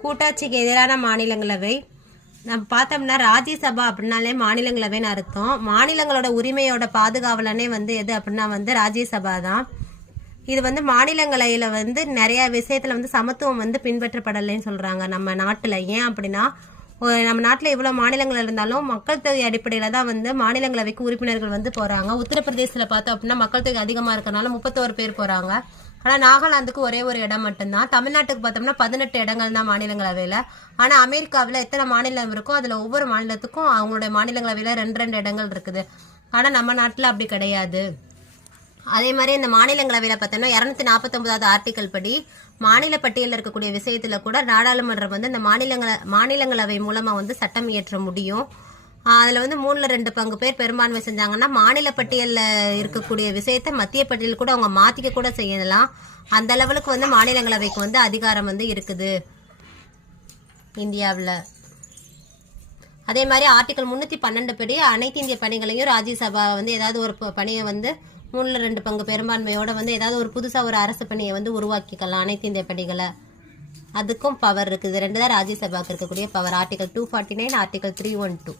கூட்டாட்சிக்கு எதிரான மாநிலங்களவை நம்ம பார்த்தோம்னா ராஜ்யசபா அப்படின்னாலே மாநிலங்களவைன்னு அர்த்தம். மாநிலங்களோட உரிமையோட பாதுகாவலனே வந்து எது அப்படின்னா வந்து ராஜ்யசபா தான். இது வந்து மாநிலங்களவையில் வந்து நிறைய விஷயத்தில் வந்து சமத்துவம் வந்து பின்பற்றப்படலைன்னு சொல்கிறாங்க நம்ம நாட்டில். ஏன் அப்படின்னா நம்ம நாட்டில் இவ்வளோ மாநிலங்கள் இருந்தாலும் மக்கள் தொகை அடிப்படையில் தான் வந்து மாநிலங்களவைக்கு உறுப்பினர்கள் வந்து போகிறாங்க. உத்தரப்பிரதேசத்தில் பார்த்தோம் அப்படின்னா மக்கள் தொகை அதிகமாக இருக்கிறனால 31 பேர் போகிறாங்க. ஆனால் நாகாலாந்துக்கு ஒரே ஒரு இடம் மட்டும்தான். தமிழ்நாட்டுக்கு பார்த்தோம்னா 18 இடங்கள் தான் மாநிலங்களவையில். ஆனால் அமெரிக்காவில் எத்தனை மாநிலம் இருக்கோ அதில் ஒவ்வொரு மாநிலத்துக்கும் அவங்களுடைய மாநிலங்களவையில் 2 இடங்கள் இருக்குது. ஆனால் நம்ம நாட்டில் அப்படி கிடையாது. அதே மாதிரி இந்த மாநிலங்களவையில் பார்த்தோம்னா 249வது ஆர்டிக்கல் படி மாநில பட்டியலில் இருக்கக்கூடிய விஷயத்துல கூட நாடாளுமன்றம் வந்து இந்த மாநிலங்களவை மூலமா வந்து சட்டம் இயற்ற முடியும். அதில் வந்து 3/2 பங்கு பேர் பெரும்பான்மை செஞ்சாங்கன்னா மாநில பட்டியலில் இருக்கக்கூடிய விஷயத்த மத்திய பட்டியல் கூட அவங்க மாற்றிக்க கூட செய்யலாம். அந்த லெவலுக்கு வந்து மாநிலங்களவைக்கு வந்து அதிகாரம் வந்து இருக்குது இந்தியாவில். அதே மாதிரி ஆர்டிகல் 312 படி அனைத்து இந்திய பணிகளையும் ராஜ்யசபா வந்து ஏதாவது ஒரு பணியை வந்து 3/2 பங்கு பெரும்பான்மையோட வந்து ஏதாவது ஒரு புதுசாக ஒரு அரசு பணியை வந்து உருவாக்கிக்கலாம். அனைத்து இந்திய பணிகளை அதுக்கும் பவர் இருக்குது. 2 தான் ராஜ்யசபாவுக்கு இருக்கக்கூடிய பவர். Article 249, article 312.